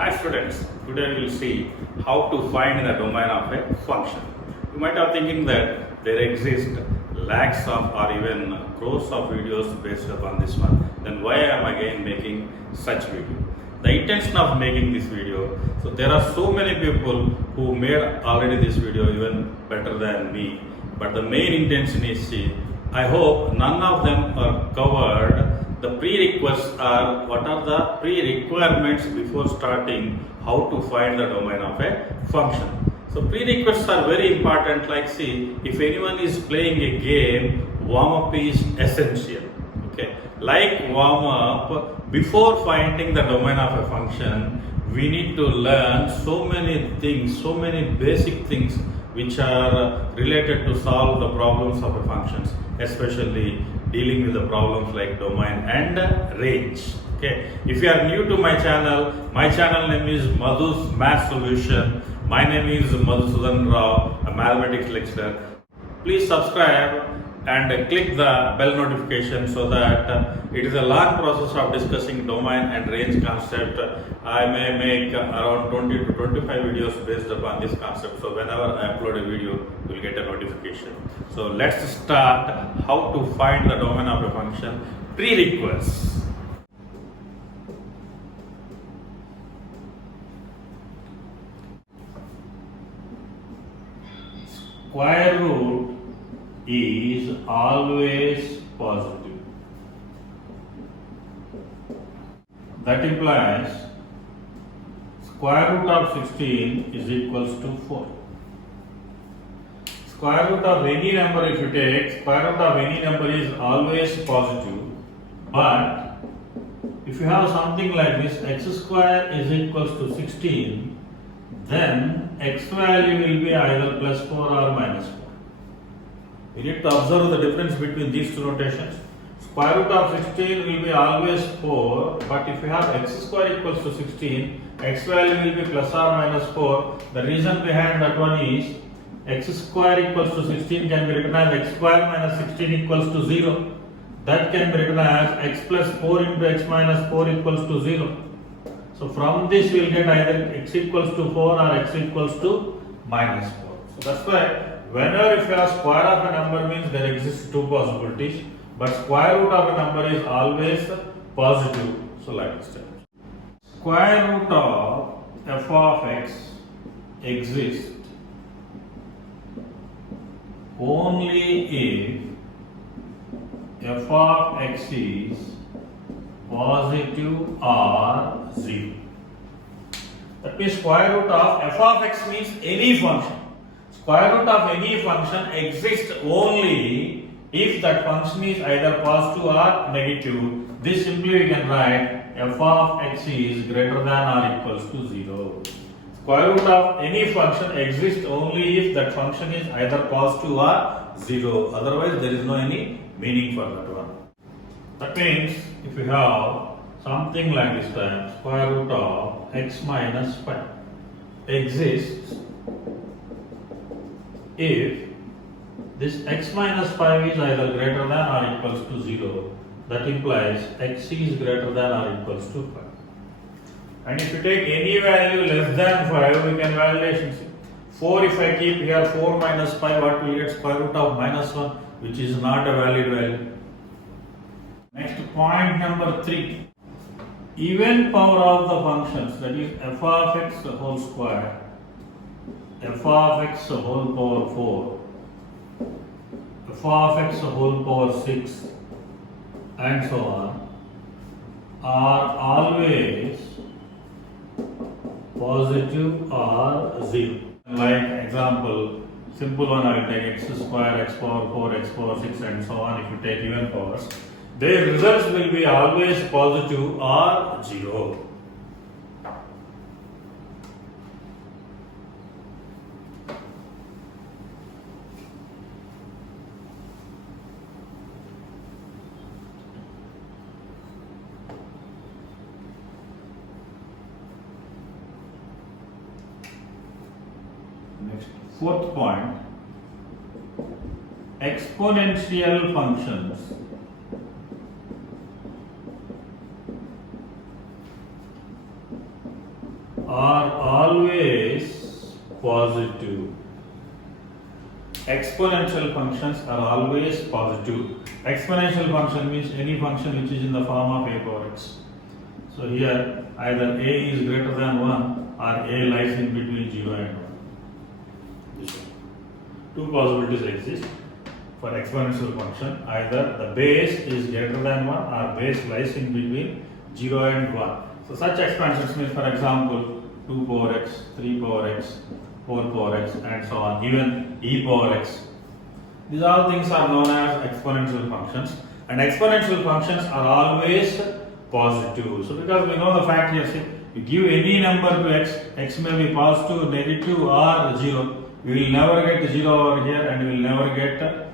Hi students, today we will see how to find the domain of a function. You might have thinking that there exist lakhs of or even crores of videos based upon this one. Then why am I again making such video? The intention of making this video, so there are so many people who made already this video even better than me. But the main intention is see, I hope none of them are covered. The prerequisites are what are the pre-requirements before starting how to find the domain of a function. So prerequisites are very important, like see, if anyone is playing a game, warm-up is essential. Okay, like warm-up, before finding the domain of a function, we need to learn so many things, so many basic things which are related to solve the problems of a functions, especially dealing with the problems like domain and range. Okay, if you are new to my channel name is Madhu's Math Solution. My name is Madhusudan Rao, a mathematics lecturer. Please subscribe and click the bell notification so that it is a long process of discussing domain and range concept. I may make around 20 to 25 videos based upon this concept. So whenever I upload a video, you will get a notification. So let's start how to find the domain of a function. Prerequisites. Square root is always positive. That implies square root of 16 is equals to 4. Square root of any number, if you take, square root of any number is always positive. But if you have something like this, x square is equals to 16, then x value will be either plus 4 or minus 4. You need to observe the difference between these two notations. Square root of 16 will be always 4, but if you have x square equals to 16, x value will be plus or minus 4. The reason behind that one is x square equals to 16 can be written as x square minus 16 equals to 0. That can be written as x plus 4 into x minus 4 equals to 0. So from this we will get either x equals to 4 or x equals to minus 4. So that's why whenever if you have square of a number means there exists two possibilities, but square root of a number is always positive. So like this. Square root of f of x exists only if f of x is positive or 0. That means square root of f of x means any function. Square root of any function exists only if that function is either positive or negative. This simply we can write f of x is greater than or equals to 0. Square root of any function exists only if that function is either positive or 0. Otherwise there is no any meaning for that one. That means if you have something like this time, square root of x minus 5 exists if this x minus 5 is either greater than or equals to 0. That implies x is greater than or equals to 5. And if you take any value less than 5, we can validation see. 4 if I keep here 4 minus 5, what will get? Square root of minus 1, which is not a valid value. Next, point number 3. Even power of the functions, that is f of x whole square, f of x whole power 4, f of x whole power 6, and so on, are always positive or 0. Like example, simple one I will take x square, x power 4, x power 6, and so on. If you take even powers, their results will be always positive or 0. Next, fourth point, exponential functions are always positive. Exponential functions are always positive. Exponential function means any function which is in the form of a power x. So here either a is greater than 1 or a lies in between 0 and 1. This one. Two possibilities exist for exponential function. Either the base is greater than 1 or base lies in between 0 and 1. So such expansions means, for example, 2 power x, 3 power x, 4 power x and so on, even e power x. These all things are known as exponential functions, and exponential functions are always positive. So because we know the fact here, see, you give any number to x, x may be positive, negative or 0, you will never get 0 over here and you will never get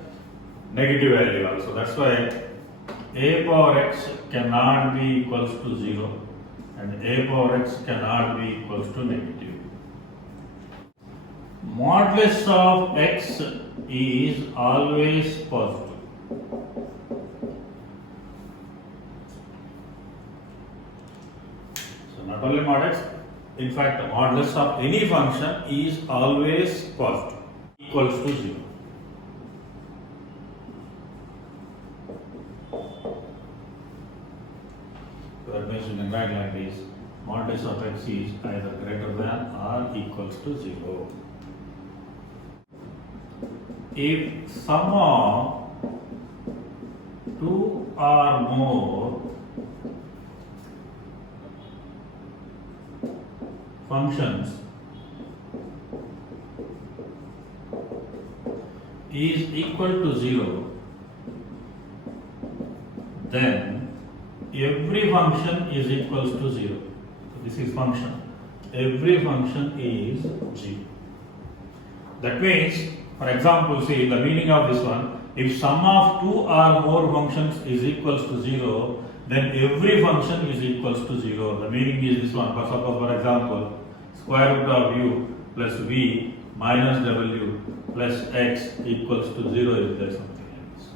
negative value also. That's why a power x cannot be equals to 0 and a power x cannot be equals to negative. Modulus of x is always positive. So not only mod x, in fact modulus of any function is always positive, equals to 0. So that means you can write like this: modulus of x is either greater than or equals to 0. If sum of two or more functions is equal to 0, then every function is equals to 0. So this is function. Every function is 0. That means, for example, see the meaning of this one: if sum of two or more functions is equals to 0, then every function is equals to 0. The meaning is this one. Suppose, for example, square root of u plus v minus w plus x equals to 0 if there is something else.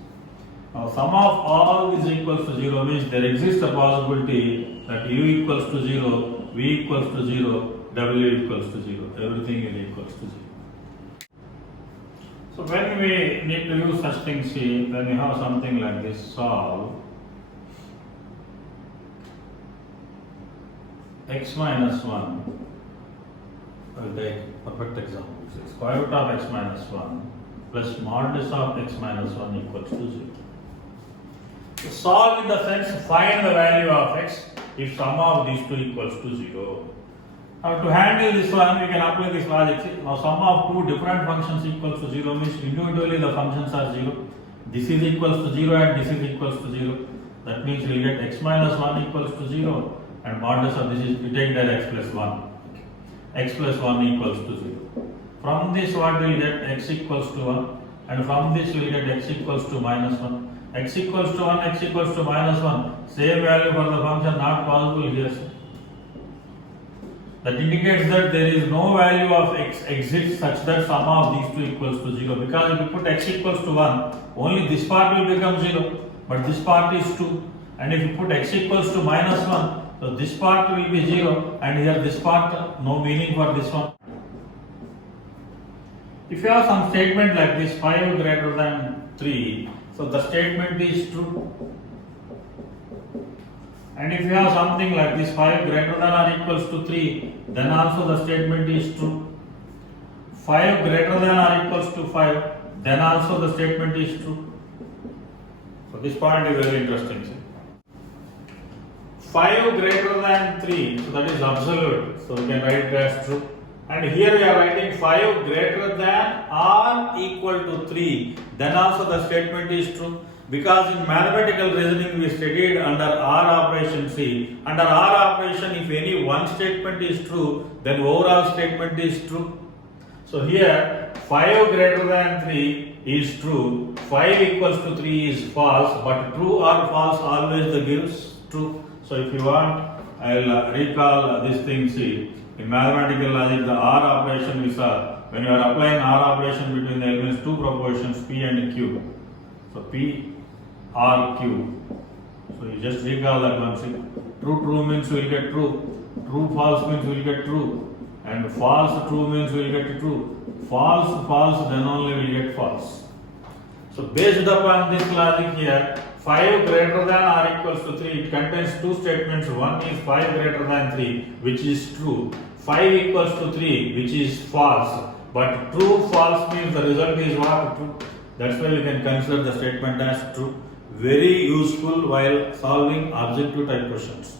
Now, sum of all is equals to 0 means there exists a possibility that u equals to 0, v equals to 0, w equals to 0. Everything is equals to 0. So when we need to use such things, see, then we have something like this: solve x minus 1. I will take perfect example. Square root of x minus 1 plus modulus of x minus 1 equals to 0. So solve in the sense find the value of x if sum of these two equals to 0. Now to handle this one, we can apply this logic. See, now sum of two different functions equals to 0 means individually the functions are 0. This is equals to 0 and this is equals to 0. That means we will get x minus 1 equals to 0 and modulus of this is, we take that x plus 1. X plus 1 equals to 0. From this what we will get? X equals to 1, and from this we will get x equals to minus 1. X equals to 1, x equals to minus 1. Same value for the function, not possible here. That indicates that there is no value of x exists such that sum of these two equals to 0. Because if you put x equals to 1, only this part will become 0, but this part is 2. And if you put x equals to minus 1, so this part will be 0, and here this part, no meaning for this one. If you have some statement like this, 5 greater than 3, so the statement is true. And if you have something like this, 5 greater than or equals to 3, then also the statement is true. 5 greater than or equals to 5, then also the statement is true. So this point is very interesting. See? 5 greater than 3, so that is absolute, so we can write it as true. And here we are writing 5 greater than or equal to 3, then also the statement is true. Because in mathematical reasoning we studied under OR operation. See, under OR operation, if any one statement is true, then overall statement is true. So here 5 greater than 3 is true, 5 equals to 3 is false, but true or false always the gives true. So if you want, I will recall this thing. See, in mathematical logic, the OR operation we saw, when you are applying OR operation between the elements, two proportions P and Q. So P or Q. So you just recall that one. See, true means you will get true. True false means we will get true, and false true means we will get true. False false, then only we will get false. So based upon this logic here, 5 greater than or equals to 3, it contains two statements. One is 5 greater than 3, which is true. 5 equals to 3, which is false. But true false means the result is what? True. That's why we can consider the statement as true. Very useful while solving objective type questions.